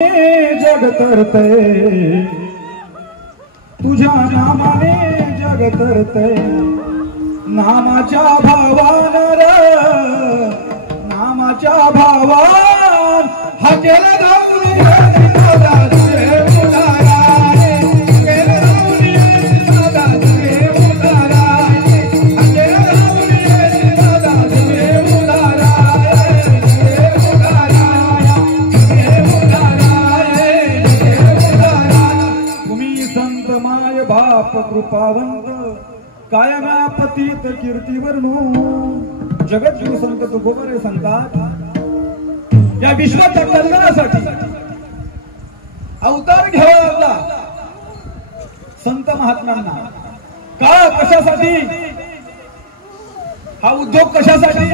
जग तरतय तुझ्या नामाने जग तरतय नामाच्या भावानर नामाच्या भावान हा केला कृपावंत कायमा पतित कीर्तिवर्णो जगद्गुरु संत तुकोबरे सांगतात या विश्वाच्या कल्याणासाठी अवतार घ्यावा लागला संत महात्म्यांना का कशासाठी हा उद्योग कशासाठी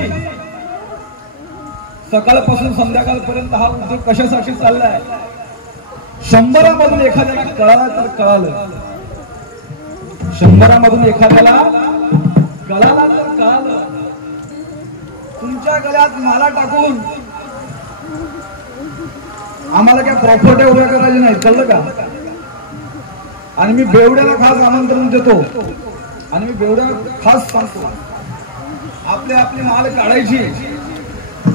सकाळपासून संध्याकाळपर्यंत हा उद्योग कशासाठी चाललाय 100 मधून एखाद्याला कळालं तर कळालं 100 मधून एखाद्याला गळाला तर कळालं तुमच्या गळ्यात माला टाकून आम्हाला काय प्रॉपर्टी उभ्या करायची नाही कळलं का आणि मी बेवड्याला खास आमंत्रण देतो आणि मी बेवड्याला खास सांगतो आपले आपली माल काढायची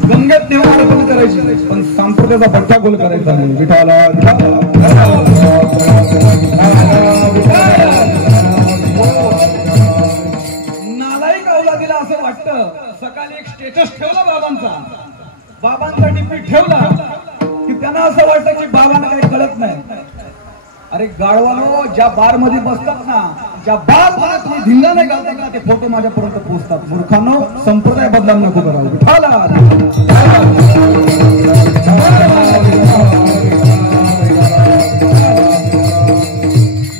गंगेत नेऊन अर्पण करायची पण संप्रदायाचा भट्टा गोल करायचा नाही विठाला नालायक अवलादीला असं वाटतं सकाळी एक स्टेटस ठेवला बाबांचा डीपी ठेवला की त्यांना असं वाटतं की बाबांना काही कळत नाही अरे गाढवानो ज्या बार मध्ये बसतात ना ज्या बार मध्ये तुम्ही धिंगा नाही घालता का ते फोटो माझ्यापर्यंत पोहोचतात मूर्खांनो संप्रदाय बदला नको करावं विठाला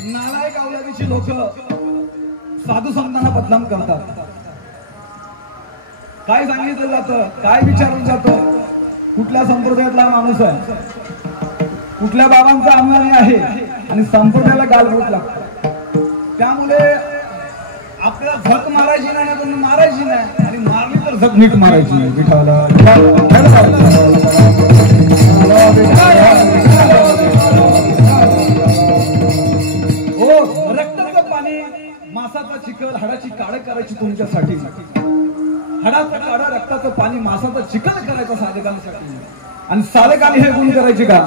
नालायक अवलादीची लोक साधू संतांना बदनाम करतात काय सांगितलं जातं काय विचारलं जातं कुठल्या संप्रदायातला माणूस आहे कुठल्या बाबांचा अनुयायी आहे आणि संप्रदायाला गालबोट लागतो त्यामुळे आपल्याला झक मारायची नाही पण मारायची नाही आणि मारली तर झक नीट मारायची नाही विठाला हो रक्ताचं पाणी मासाचा चिखल हाडाची काळ करायची तुमच्यासाठी हाडाचा काढा रक्ताचं पाणी मासाचा चिखल करायचा साधकांसाठी आणि साधकांनी हे गुण करायचे का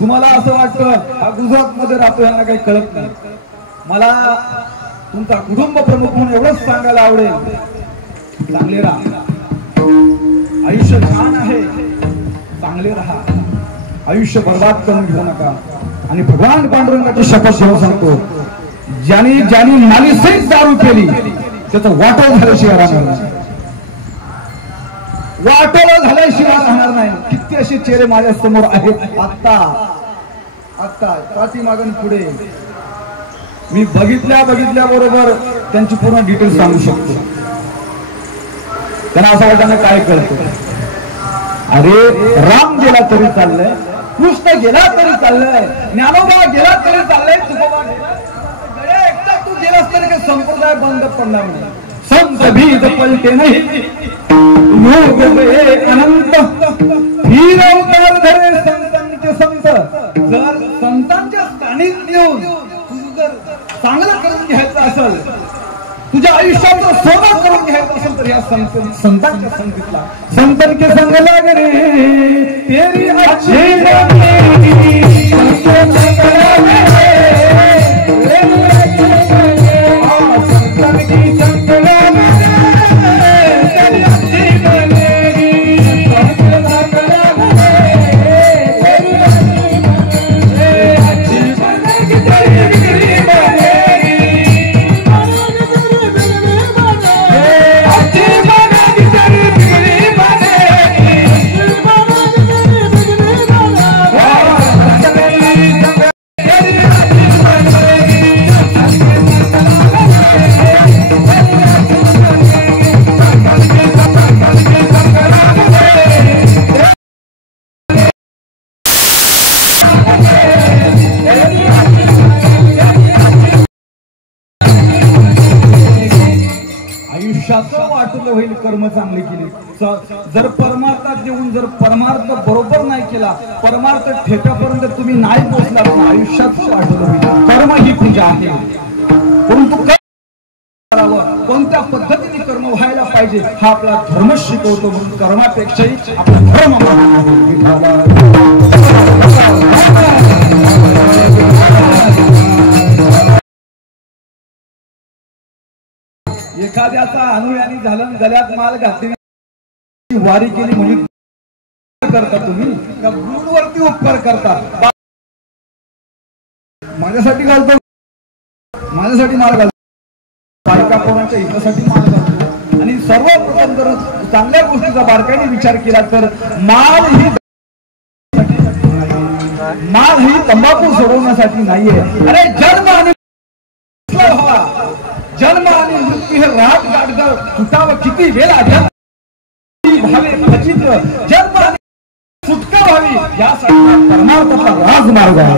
तुम्हाला असं वाटतं हा गुजरात मध्ये राहतो यांना काही कळत नाही मला तुमचा कुटुंब प्रमुख म्हणून एवढंच सांगायला आवडेल चांगले राहा आयुष्य छान आहे चांगले राहा आयुष्य बर्बाद करून घेऊ नका आणि भगवान पांडुरंगाची शपथ घेऊन सांगतो ज्यांनी ज्यांनी नालीसहित दारू केली त्याचं वाटोळ झाल्याशिवाय राहणार नाही वाटोळ झाल्याशिवाय राहणार नाही किती असे चेहरे माझ्या समोर आहेत आता पाठीमागून पुढे मी बघितल्या बरोबर त्यांची पूर्ण डिटेल सांगू शकतो त्यांना असं वाटतं काय कळतं अरे राम गेला तरी चाललंय कृष्ण गेला तरी चाललंय ज्ञानोबा गेला तरी चाललंय तुकोबा गेला एकदा तू गेलास तरी काही संप्रदाय बंद पडणार नाही संत भीत पलटे नाही योग अनंत फिर अवतार धरे संतांचे संत जर संतांच्या स्थानिक येऊन तुझं जर चांगलं करून घ्यायचं असेल तुझ्या आयुष्याचं सोनं करून घ्यायचं असेल तर या संतांच्या संगतीला संतन के संग लागणे तेरी अच्छी आयुष्याचं वाटलं होईल कर्म चांगले केले. जर परमार्थात येऊन जर परमार्थ बरोबर नाही केला, परमार्थ ठेप्यापर्यंत तुम्ही नाही पोहोचला तर आयुष्याचं वाटलं होईल. कर्म ही पूजा आहे, परंतु कोणत्या पद्धतीने कर्म व्हायला पाहिजे हा आपला धर्म शिकवतो. म्हणून कर्मापेक्षाही आपला धर्म एखाद्याचा अनुयायी झालं, गळ्यात माल घातली, वारी केली म्हणजे करता तुम्ही का गुरुवरती उपकार करता. माझ्यासाठी घालतो, माझ्यासाठी माल घालतो, बायका कोणाच्या हितासाठी माल घालतो. आणि सर्वप्रथम जर चांगल्या गोष्टीचा बारकाईने विचार केला तर माल ही तंबाखू सोडवण्यासाठी नाहीये. अरे जन्म आणि जन्म आणि मृत्यू हे राग गाडगर सुटावं किती वेळा भावे खचित्र जन्म आणि सुटका व्हावी यासाठी परमार्थाचा राजमार्ग आहे.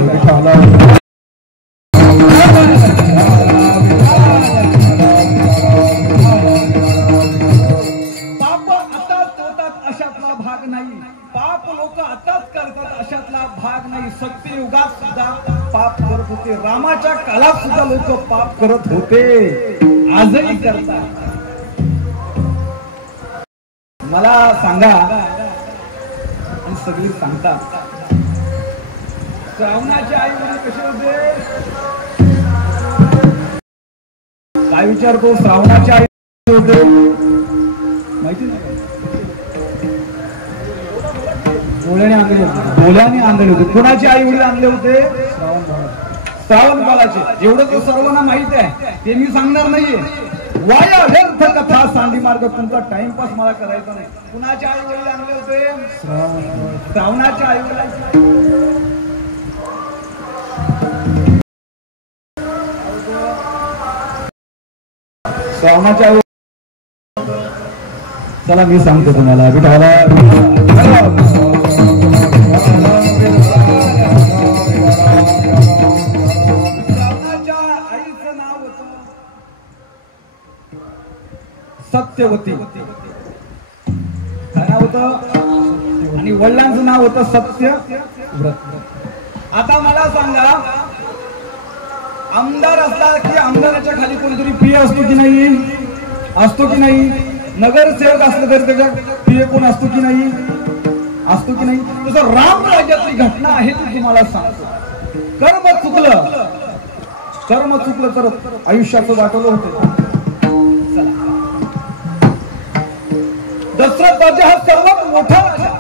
पाप आताच होतात अशातला भाग नाही, पाप लोक आताच करतात अशातला भाग नाही. सत्ययुगात सुद्धा पाप करत होते, रामाच्या काळात सुद्धा लोक पाप करत होते, आजही करतात. मला सांगा, आणि सगळी सांगतात श्रावणाचे आई वडील कसे होते, काय विचारतो, श्रावणाचे आई होते माहिती नाही, डोळ्याने आणले होते. कोणाचे आई वडील आणले होते, श्रावण बाळाचे. एवढं तर सर्वांना माहित आहे, ते मी सांगणार नाहीये. वाया व्यर्थ कथा सांडी मार्ग, तुमचा टाइमपास मला करायचा नाही. कुणाचे आई वडील आणले होते, श्रावणाच्या आई वडिलांचे. श्रावणाच्या आई. चला मी सांगतो तुम्हाला, विठाला सत्यवती, काय नाव होतं, आणि वडिलांचं नाव होतं सत्यव्रत. आता मला सांगा, आमदार असला की आमदाराच्या खाली कोणतरी पीए असतो की नाही, असतो की नाही. नगरसेवक असलं तरी त्याच्या पीए कोण असतो की नाही, असतो की नाही. तसं राम राज्यातली घटना आहे ती तुम्हाला सांगतो. कर्म चुकलं तर आयुष्याचं वाटवलं होतं. दशरथ राजा हा सर्वात मोठा राजा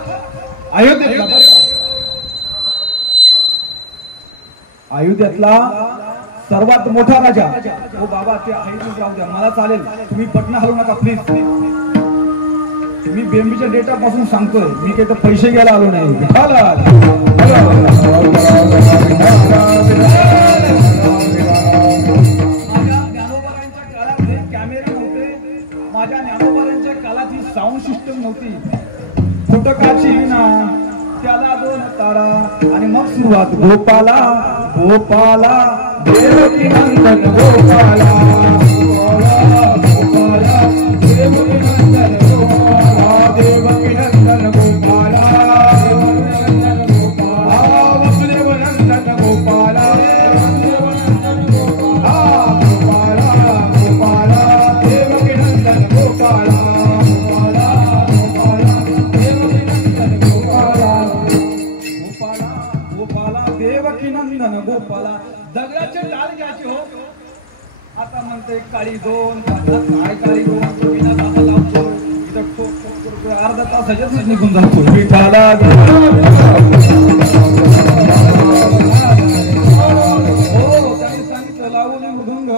अयोध्येतला सर्वात मोठा राजा. हो बाबा, ते आहे राहू द्या, मला चालेल, तुम्ही पटना हलवू नका प्लीज. मी बेंबीच्या डेटा पासून सांगतोय, मी काही तर पैसे घ्यायला आलो नाही. माझ्या ज्ञानोबारांच्या काळात ही साऊंड सिस्टम नव्हती. फुटकाची ना त्याला 2 तारा, आणि मग सुरुवात गोपाला गोपाला देवकी नंदन गोपाला गोपाला देवकी नंदन गोपाला देवकी नंदन गोपाला वसुदेव नंदन गोपाला गोपाला. दगडाचे टाळ घ्यायचे हो. आता म्हणते काळी 2 काय काळी 2 अर्धा तासाच्याच निघून जातो. हो त्यांनी सांगितलं, लावून मृदुंग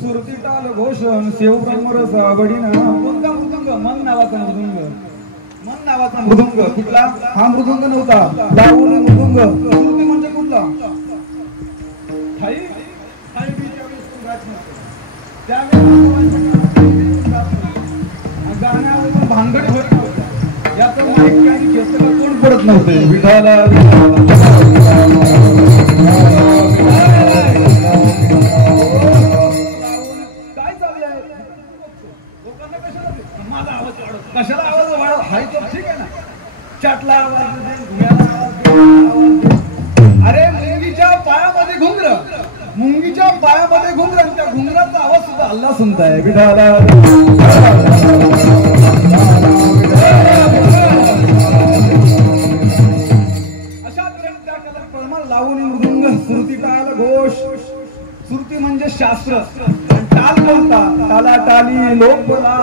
सुरती टाल घोषण सेव ब्रह्मरस आवडीनं. कोणता मृदुंग, मन नावाचा मृदुंग, मन नावाचा मृदुंग. कुठला, हा मृदुंग नव्हता, लावून मृदुंग. सुरती म्हणजे कुठला, गाण्यावर भांगड होत नव्हतं, याचं माहिती काही घेतलं कोण पडत नव्हते. विठाला काय चाललंय, लोकांना घुंगर, मुंगीच्या पायामध्ये घुंगर, आणि त्या घुंगराचा आवाज सुद्धा अल्लाह सुनताय. विठाला अशा त्या कलर लावून मृदुंग, श्रुती टाळ घोष. श्रुती म्हणजे शास्त्र, टाल बोलता टाला टाली लोक बोला.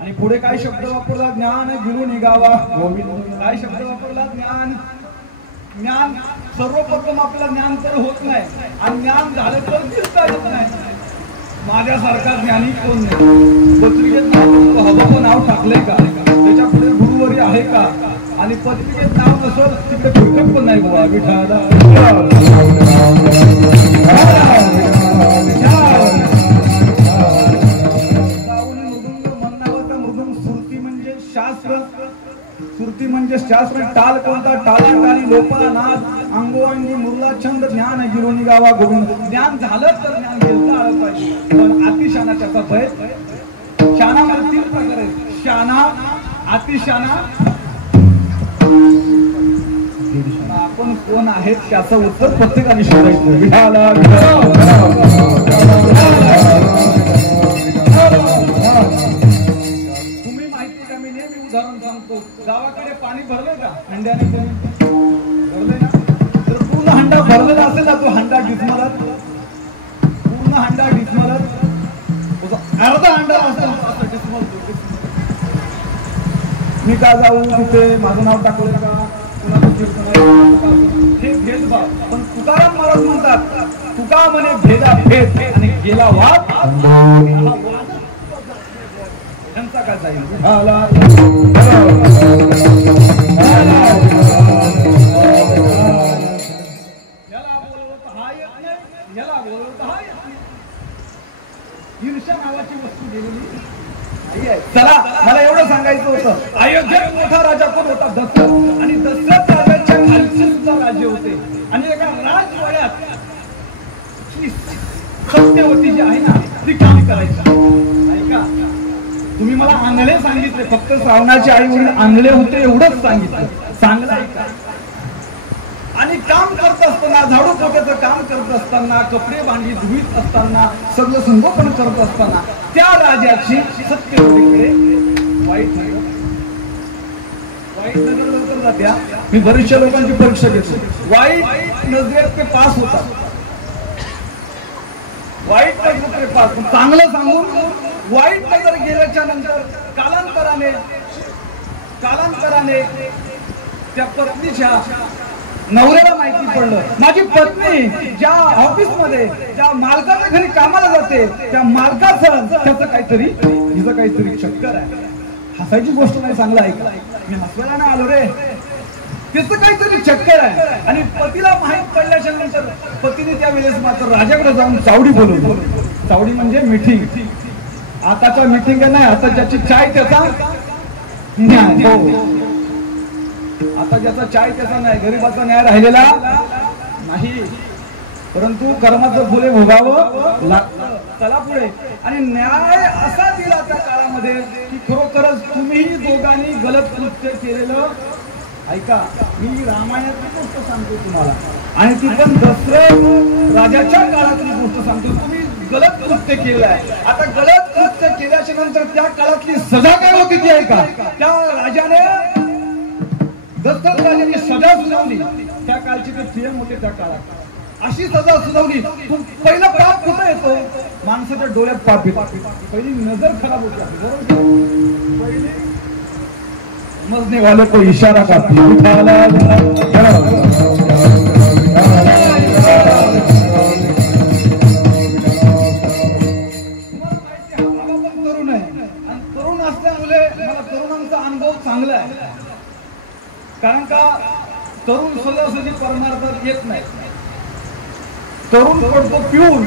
आणि पुढे काय शब्द वापरला? ज्ञान गिरू निघावा गोविंद. काय शब्द वापरला? ज्ञान. ज्ञान सर्वप्रथम आपलं ज्ञान तर होत नाही, आणि ज्ञान झालं तर दिसता येत नाही. माझ्यासारखा ज्ञानी कोण नाही. पत्रिकेत नाव हवं नाव टाकलंय का? त्याच्या पुढे गुरुवारी आहे का? आणि पत्रिकेत नाव नसलं तिकडे फिरकत पण नाही बाबा. विठाला श्रुती म्हणजे शास्त्र. टाल कोणता? टाला टाली लोपला नाद, अंगोअंगी मुरला छंद, ज्ञान गिरोनी गावा गोविंद. ज्ञान झालं तर ज्ञान घेता आलं पाहिजे, पण अतिशाना त्याचा भय. शाना मध्ये 3 प्रकार आहेत: शाना, अतिशाना. आपण कोण आहेत त्याचं उत्तर प्रत्येकाने शोधायचं. विठाला उदाहरण सांगतो. गावाकडे पाणी भरलंय का? हंड्याने भरलंय ना? तर पूर्ण हंडा भरलेला असेल ना, तो हंडा डिसमलत, पूर्ण हंडा डिसमलत, अर्धा हंडा असेल डिसमलतो. मी का जाऊ तिथे, माझं नाव टाकलं का, हे भेदभाव. पण तुकाराम महाराज म्हणतात, तुका म्हणे भेदा भेद आणि गेला वाद. त्यांचा काय जाईल? ईर्ष्या नावाची वस्तू गेलेली. चला, मला एवढं सांगायचं होतं. अयोध्येत मोठा राजा कोण होता? दशरथ. आणि दशरथ राजाच्या खालचे सुद्धा राज्य होते. आणि एका राजवाड्यात सत्यवती जी आहे ना, ती काम करायची. ऐका, तुम्ही मला आंधळे सांगितले, फक्त श्रावणाचे आई वडील आंधळे होते एवढंच सांगितलं. चांगलं ऐका. आणि काम करत असताना, झाडू पोछाचं काम करत असताना, कपडे भांडी धुवीत असताना, सगळं संगोपन करत असताना त्या राजाची सत्यवतीकडे वाईट नजर लवकर जात्या. मी बऱ्याचशा लोकांची परीक्षा घेतो. वाईट नजरेत ते पास होतात. वाईट नजर ते पास. चांगलं सांगून वाईट नजर गेल्याच्या नंतर कालांतराने त्या पत्नीच्या नवऱ्याला माहिती पडलं, माझी पत्नी ज्या ऑफिस मध्ये ज्या मालकाच्या घरी कामाला जाते, त्या मालकाचं त्याचं काहीतरी, हिचं काहीतरी चक्कर आहे. हसायची गोष्ट नाही, चांगला ऐका. मी हसवायला नाही आलो रे. त्याचं काहीतरी चक्कर आहे. आणि पतीला माहित पडल्याच्या नंतर पतीने त्या वेळेस मात्र राजाकडे जाऊन चावडी बोलवली. चावडी म्हणजे मीटिंग. आताचा मीटिंग नाही, आता ज्याची चाय त्याचा न्याय. आता ज्याचा चाय त्याचा न्याय, गरीबाचा न्याय राहिलेला नाही. परंतु कर्माचं फुले भोगावं लागतं. चला पुढे. आणि न्याय असा दिला त्या काळामध्ये की खरोखरच तुम्हीही दोघांनी गलत कृत्य केलेलं. ऐका, मी रामायणाची गोष्ट सांगतो तुम्हाला, आणि ती पण दशरथ राजाच्या काळातली गोष्ट सांगतो. तुम्ही गलत कृत्य केलं आहे. आता गलत कृत्य केल्याच्या नंतर त्या काळातली सजा काय होती ती ऐका. त्या राजाने, दशरथ राजाने सजा सुनावली. त्या काळची ते पीएम होते त्या काळात. अशी सजा सुनावली. पहिलं पाप कुठं येतो? माणसाच्या डोळ्यात पाप येतो. पहिली नजर खराब होती. पहिली समझने वालों को इशारा करती है. तरुण आहे, आणि तरुण असल्यामुळे मला तरुणांचा अनुभव चांगला आहे. कारण का तरुण सहजासहजी परमार्थात येत नाही. तरुण पडतो पिऊन,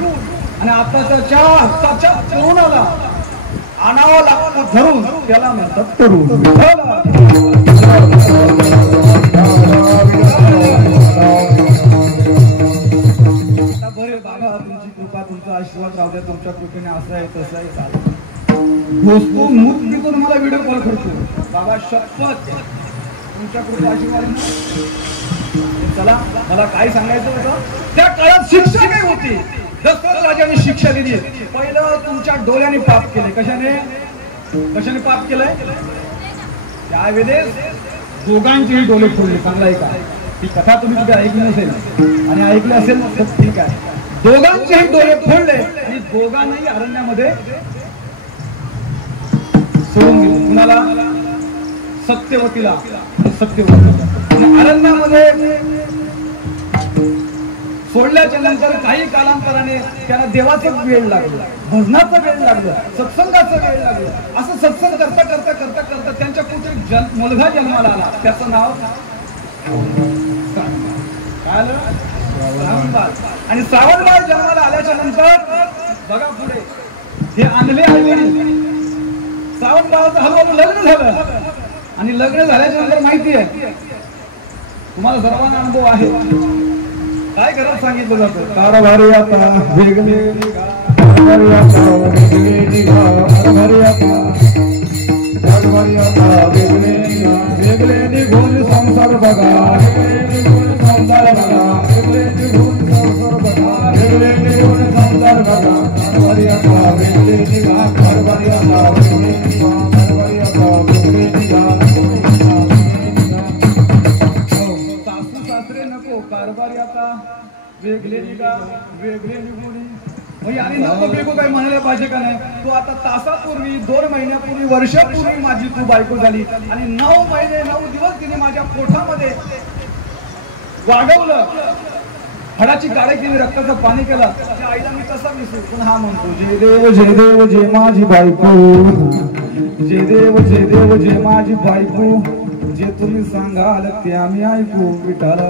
आणि आता त्याच्या हाताच्या तरुणाला आणावं लागतं धरून, त्याला म्हणतात तरुण. आता बरे बाबा, तुमची कृपा, तुमचा आशीर्वाद राहू द्या, तुमच्या कृपेने असं आहे तसं आहे चालू. दोस्तो मूत मी तो तुम्हाला व्हिडिओ कॉल करतो बाबा, शपथ तुमच्या कृपा आशीर्वाद. चला, मला काय सांगायचं होतं, त्या काळात शिक्षा काय होती. दशरथ राजाने शिक्षा दिली. पहिलं तुमच्या डोळ्याने पाप केले. कशाने पाप केलंय. त्यावेळेस दोघांचेही डोळे फोडले. चांगला आहे का, ही कथा तुम्ही कुठे ऐकली नसेल आणि ऐकली असेल तर ठीक आहे. दोघांचेही डोळे फोडले आणि दोघांनाही अरण्यामध्ये सोडून गेले. कुणाला, सत्यवतीला. अरण्यामध्ये सोडल्याच्या नंतर काही कालांतराने त्यांना देवाचं वेळ लागलं, भजनाचं वेळ लागलं, सत्संगाचं वेळ लागलं. असं सत्संग करता करता करता करता त्यांच्या कुठे मुलगा जन्माला आला. त्याचं नाव काय आलं, श्रावणबाळ. आणि श्रावणबाळ जन्माला आल्याच्या नंतर बघा पुढे हे आणले आई. श्रावणबाळाचं हळूहळू लग्न झालं. आणि लग्न झाल्याच्या नंतर माहिती आहे तुम्हाला सर्वांना अनुभव आहे, काय करत सांगितलं जातं. कारभारी आता वेगळे वेगळे निघून संसार बघा, संसार बघा, वेगळे निघून संसार बघा, वेगळे निघून संसार बघा. कारभारी आता वेगळे निघा, कारभारी आता वेगळे निघा, कारभारी आता वेगळे निघा. सासू सासरे नको, कारभारी आता वेगळे निघा, वेगळे निघून. आणि नको बेगो काय म्हणायला पाहिजे का नाही. तू आता तासापूर्वी, 2 महिन्यापूर्वी, वर्षापूर्वी माझी तू बायको झाली आणि 9 महिने 9 दिवस तिने माझ्या पोटामध्ये वाढवलं, हडाची काळे केली, रक्ताचं पाणी केलं. त्या आईला मी कसा विसरू. पण हा म्हणतो जय देव जय माझी बायको, जय देव जय माझी बायको, जे तुम्ही सांगाल ते आम्ही ऐकू. विठाला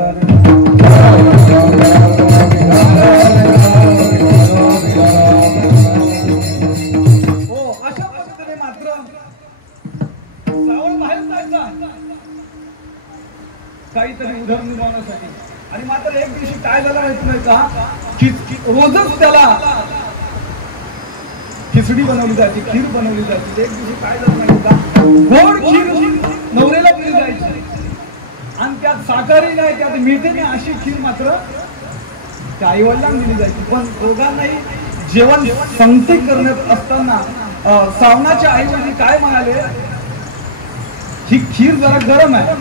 हो, अशा पद्धतीने मात्र श्रावण बाहेर जायचा काहीतरी उदरनिर्वाहासाठी. आणि मात्र एक दिवशी काय झालं माहिती का, रोजच त्याला खिचडी बनवली जायची, खीर बनवली जायची. एक दिवशी काय झालं माहिती का, गोड खीर नवऱ्याला दिली जायची आणि त्यात साखरही नाही, त्यात मीठही नाही. अशी खीर मात्र त्या आई वडिलांना दिली जायची. पण दोघांनाही जेवण संगती करण्यात असताना श्रावणाच्या आई वडील काय म्हणाले, ही खीर जरा गरम आहे,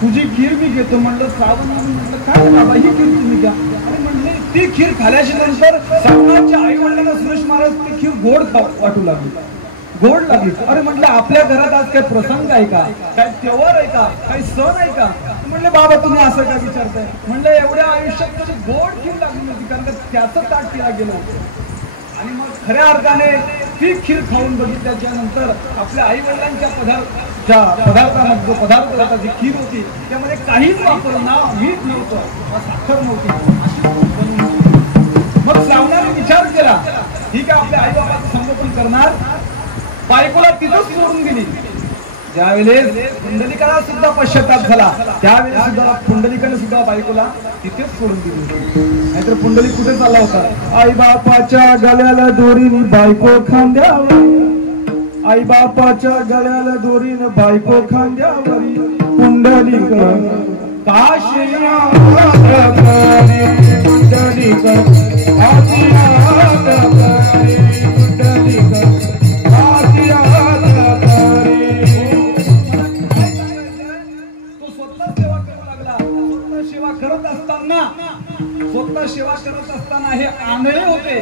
तुझी खीर मी घेतो. म्हणलं श्रावण, म्हटलं काय बाबा ही खीर तुम्ही घ्या. आणि म्हणले ती खीर खाल्याच्या नंतर श्रावणाच्या आई वडिलांना सुरेश महाराज ती खीर गोड वाटू लागली, गोड लागली. अरे म्हटलं आपल्या घरात आज काही प्रसंग आहे का, काय त्योहार आहे का, काही सण आहे का. म्हणले बाबा तुम्ही असं काय विचारताय. म्हणलं एवढ्या आयुष्यात तुझी गोड खीर लागली होती, कारण त्याचं ताट तिला गेलं होतं. आणि मग खऱ्या अर्थाने ती खीर खाऊन बघितल्याच्या नंतर आपल्या आई वडिलांच्या पदार्थामध्ये जो पदार्थ होता, जी खीर होती, त्यामध्ये काहीच वापर ना, मीठ नव्हतं, साखर नव्हती. मग श्रावणाने विचार केला, ठीक आहे आपल्या आई बाबाचं संगोपन करणार, बायकोला तिथंच सोडून गेली. ज्यावेळेस पुंडलिकाला सुद्धा पश्चाताप झाला, त्यावेळेस सुद्धा पुंडलिकाने सुद्धा बायकोला तिथेच सोडून दिली. नाहीतर पुंडलिक कुठे चालला होता, आई बापाच्या गळ्याला दोरीने बायको खांद्यावरी, आई बापाच्या गळ्याला दोरीने बायको खांद्यावरी. पुंडलिक काशिया पुंडलिक स्वतः सेवा करत असताना हे आंधळे होते.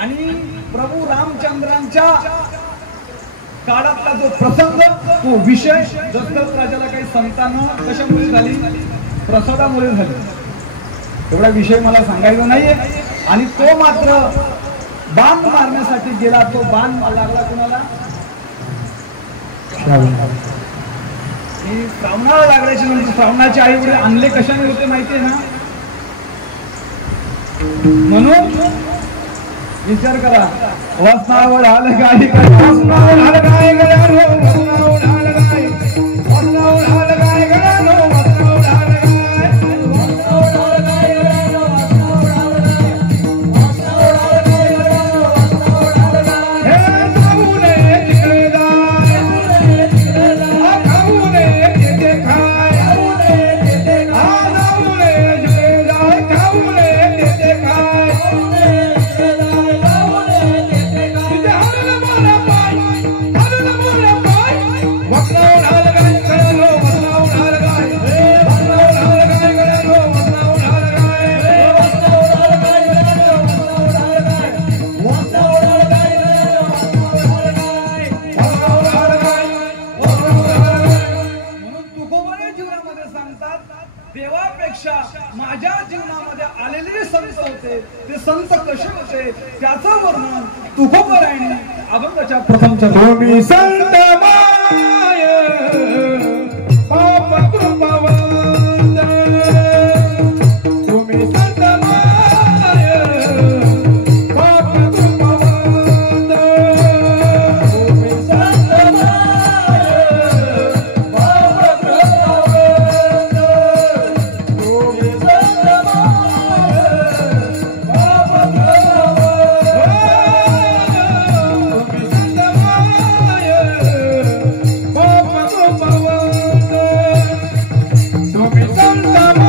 आणि प्रभू रामचंद्रांच्या काळातला जो प्रसंग, तो विषय, दशरथ राजाला काही संतान कशामुळे झाली, प्रसादामुळे झाली. एवढा विषय मला सांगायचा नाहीये. आणि तो मात्र बाण मारण्यासाठी गेला, तो बाण लागला कुणाला, श्रावणाला लागल्याच्या नंतर श्रावणाचे आई वडील आणले कशाने होते माहितीये ना, म्हणून विचार करा वसनावर आलं काही काय वसनावर आलं काय गळ्यानो वसनावर आलं काय वसनावर आलं काय गळ्यानो वसनावर आलं काय वसनावर आलं काय गळ्यानो वसनावर आलं काय वसनावर आलं काय गळ्यानो वसनावर आलं काय हे जाऊने तिकडे जाय खाऊने तिथे खाय खाऊने तिथे खाय जाऊने तिकडे जाय खाऊने तिथे खाय देवापेक्षा माझ्या जीवनामध्ये आलेले संत होते ते संत कसे होते त्याचं वर्णन तुकोबरायाने अभंगाच्या प्रथम तुम्ही संत माय पाप कृपावंत तुम्ही संत माय पाप कृपावंत तुम्ही संत माय पाप कृपावंत तुम्ही संत माय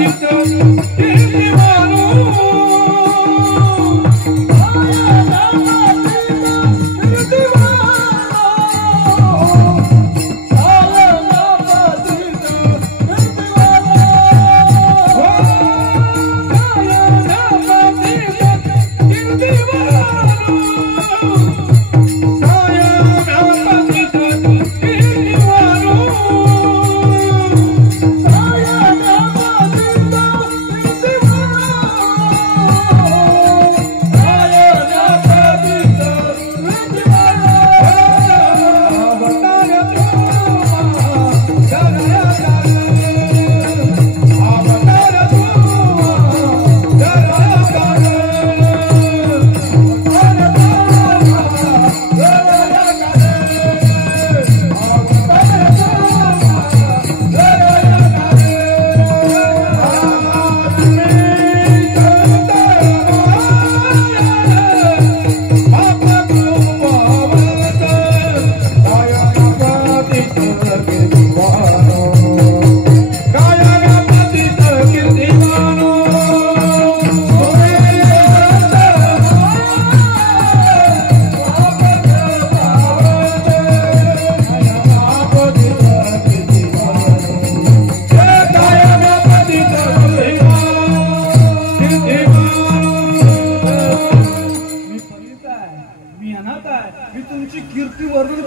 पाप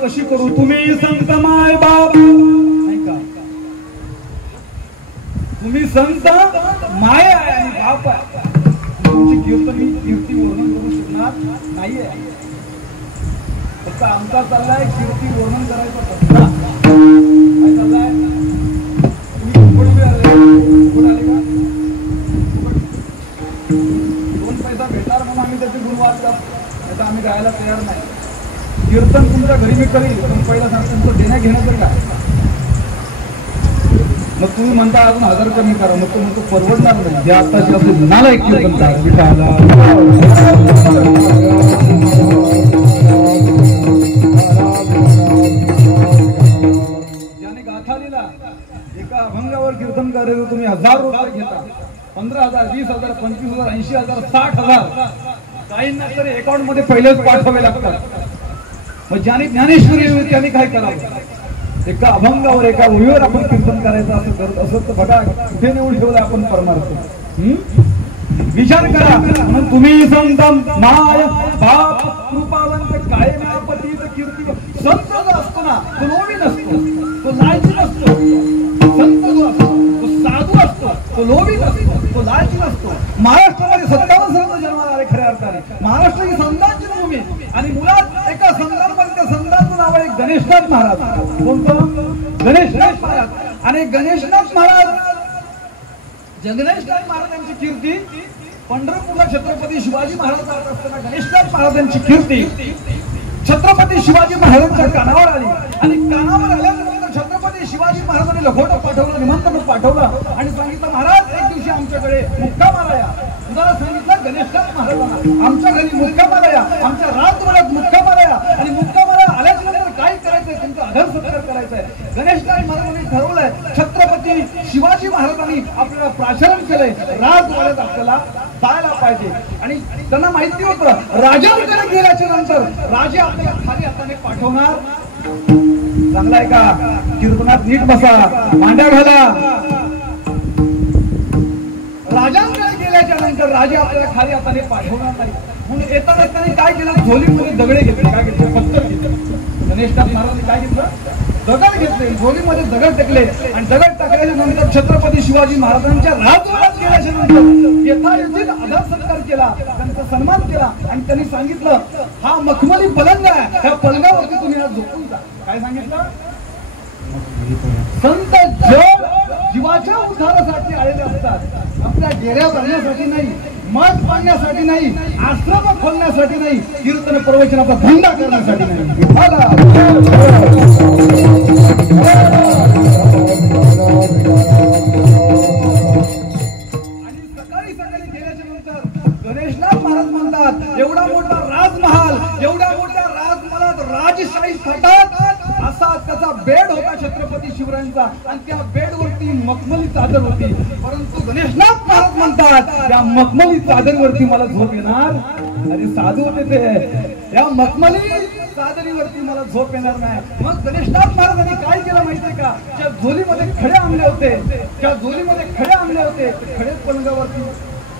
कशी करू तुम्ही संत माय बाप नाही का तुम्ही संत माय आहे आणि बाप आहे तुमची कीर्ती वर्णन करू शकणार नाहीये फक्त आमचा चाललाय कीर्ती वर्णन करायचा धंदा काय चाललाय तुम्ही आले का 2 पैसा भेटणार म्हणून आम्ही त्याचे गुण वाचतात आता आम्ही गायला तयार नाही कीर्तन तुमच्या घरी मी करील पण पहिला सांगतो तुमचं देण्या घेण्याचं काय मग तुम्ही म्हणता अजून 1000 कमी करा मग तो म्हणतो परवडणार नाही जे आताचे असे म्हणाला एक कीर्तन करा ज्याने गाथा दिला एका अभंगावर कीर्तन करायचं तुम्ही 1000 रुपये घेता 15,000 20,000 25,000 80,000 60,000 काहींना तरी अकाउंट मध्ये पहिलेच पाठवावे लागतात मग ज्याने ज्ञानेश्वरी त्याने काय करावं एका अभंगावर एका ओळीवर आपण कीर्तन करायचं असं करत असत तर बघा कुठे नेऊन ठेवलं आपण परमार्थ विचार करा म्हणून तुम्ही संत माय बाप कृपावंत काय पतीत कीर्ती संत जो असतो ना तो लोभी नसतो, तो लालची नसतो. संत जो असतो तो साधू असतो, तो लोभी नसतो, तो लालची नसतो. महाराष्ट्रामध्ये 57 संत जन्माला आले खऱ्या अर्थाने. महाराष्ट्र ही संतांची भूमी आणि मुळात एका संतांमध्ये त्या संतांचं नाव आहे गणेशनाथ महाराज. कोणतं? गणेशनाथ महाराज. आणि गणेशनाथ महाराज, गणेशनाथ महाराजांची कीर्ती पंढरपूरला छत्रपती शिवाजी महाराज जात असताना गणेशनाथ महाराजांची कीर्ती छत्रपती शिवाजी महाराजांच्या कानावर आली. आणि कानावर आल्यानंतर छत्रपती शिवाजी महाराजांनी लखोटं पाठवलं, निमंत्रण पाठवलं आणि सांगितलं महाराज एक दिवशी आमच्याकडे मुक्कामाला या. तुम्हाला सांगितलं गणेशनाथ महाराजांना आमच्या घरी मुक्कामाला या, आमच्या राजवाड्यात मुक्कामाला या. आणि मुक्कामाला आल्यानंतर काय करायचंय? तुमचा आदर सत्कार करायचा आहे. गणेशनाथ महाराजांनी ठरवलंय छत्रपती शिवाजी महाराजांनी आपल्याला प्राचरण केलंय, राजवाड्यात आपल्याला जायला पाहिजे. आणि त्यांना माहिती होतं राजांकडे गेल्याच्या नंतर राजे आपल्याला खाली हाताने पाठवणार. चांगला आहे का? कीर्तनात नीट बसा, मांड्या घाला. राजांकडे गेल्याच्या नंतर राजे आपल्याला खाली हाताने पाठवणार नाही म्हणून येताना त्यांनी काय केलं? झोलीमध्ये दगडे घेतले. काय घेतले? पत्थर घेतले. गणेशनाथ महाराजांनी काय घेतलं? दगड घेतले. झोलीमध्ये दगड टाकले आणि दगड टाकल्याच्या नंतर छत्रपती शिवाजी महाराजांच्या राजवाड्यात गेल्याच्या नंतर यथायोचित आदर सत्कार केला, त्यांचा सन्मान केला आणि त्यांनी सांगितलं हा मखमली पलंग आहे, त्या पलंगावरती तुम्ही आज झोपून जा. काय सांगितलं? संत जड जीवाच्या उद्धारासाठी आलेले असतात, आपल्या डेऱ्या भरण्यासाठी नाही, मठ बांधण्यासाठी नाही, आश्रम खोलण्यासाठी नाही, कीर्तन प्रवचनाचा धंदा करण्यासाठी नाही. आणि सकाळी सकाळी गेल्याच्या नंतर गणेशनाथ महाराज म्हणतात एवढा मोठा राजमहाल, एवढ्या मोठ्या राजमहालात राजशाही थाटात असा त्याचा बेड होता छत्रपती शिवरायांचा आणि त्या बेडवरती मखमली चादर होती. परंतु गणेशनाथ महाराज म्हणतात त्या मखमली चादरीवरती मला झोप येणार. अरे साधू होते ते, या मखमली चादरीवरती मला झोप येणार नाही. मग गणेशनाथ महाराजांनी काय केलं माहितीये का? ज्या झोलीमध्ये खडे आणले होते, त्या झोलीमध्ये खडे आणले होते, खडे पलंगावरती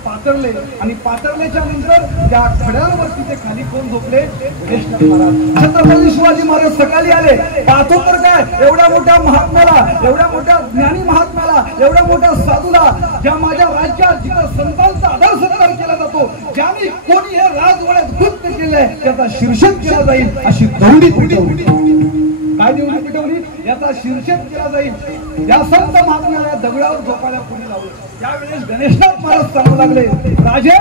पातळले आणि पातळल्याच्या नंतर त्या खड्यांवरती ते खाली कोण झोपले? गणेशनाथ महाराज. छत्रपती शिवाजी महाराज सकाळी आले, पाहतो तर काय एवढ्या मोठ्या महात्म्याला, एवढ्या मोठ्या ज्ञानी महात्म्याला, एवढ्या मोठ्या साधूला, ज्या माझ्या राज्यात जिथं संतांचा आदर सत्कार केला जातो, ज्यांनी कोणी हे राजवाड्यात कृत्य केलंय त्याचा शीर्षक केला जाईल अशी दौडी पिटवली. काय देऊन पिटवली? याचा शीर्षक केला जाईल. या संत महात्म्याला दगडावर झोपायला कोणी लावलं. त्यावेळेस गणेशनाथ महाराज सांगू लागले राजे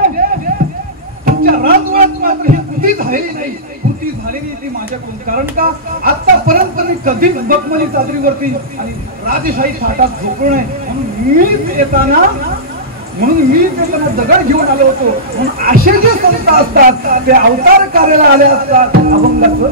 तुमच्या राजवाड्यात मात्र ही कृती झालेली नाही, कृती झालेली ती माझ्याकडून. कारण का आतापर्यंत मी कधीच मखमली चादरीवरती आणि राजशाही थाटात झोपलो नाही. म्हणून मी येताना दगड घेऊन आलो होतो. म्हणून असे जे संत असतात ते अवतार कार्याला आले असतात. अभंगाचं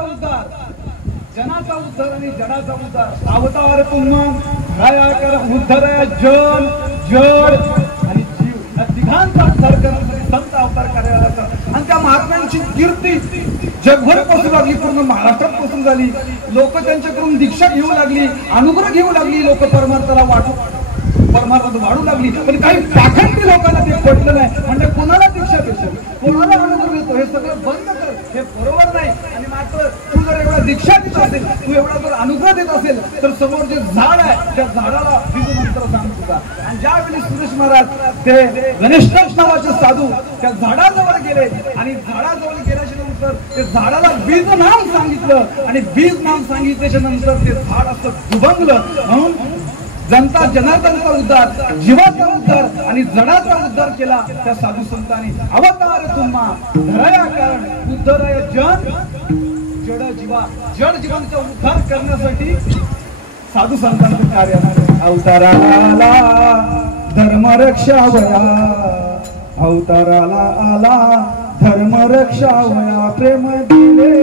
अवतार जनाचा उद्धार आणि जडाचा उद्धार. अवतार पुन्हा भयाकर उद्धर जन जड आणि जीव या तिघांचा उद्धार करण्यासाठी संत अवतार कार्याला लागतात. आणि त्या महात्म्यांची कीर्ती जगभर पोहोचू लागली, पूर्ण महाराष्ट्रात पोहोचून झाली. लोक त्यांच्याकडून दीक्षा घेऊ लागली, अनुग्रह घेऊ लागली. लोक परमार्थाला परमार्थात वाढू लागली. पण काही पाखंडी लोकांना ते पटलं नाही. म्हणजे कोणाला दीक्षा देतो, कोणाला अनुग्रह देतो हे सगळं बंद कर. हे बरोबर नाही. आणि मात्र तू जर एवढा दीक्षा देत असेल, तू एवढा जर अनुग्रह देत असेल, तर समोर जे झाड आहे त्या झाडाला बीज मंत्र सांग तुझा. आणि ज्यावेळी सुरेश महाराज ते गणेश नावाचे साधू त्या झाडाजवळ गेले आणि झाडाजवळ गेल्याच्या नंतर ते झाडाला बीज नाम सांगितलं आणि बीज नाम सांगितल्याच्या नंतर ते झाड असं दुभंगलं. म्हणून जनता जनार्दनचा उद्धार, जीवाचा उद्धार आणि जडाचा उद्धार केला त्या साधू संतांनी. अवतार तुम्हा धराया कारण उद्धराय जन जड जीवा. जड जीवांचा उद्धार करण्यासाठी साधू संतांचं कार्य. अवताराला धर्म रक्षावया, अवताराला आला धर्म रक्षावया, प्रेम दिले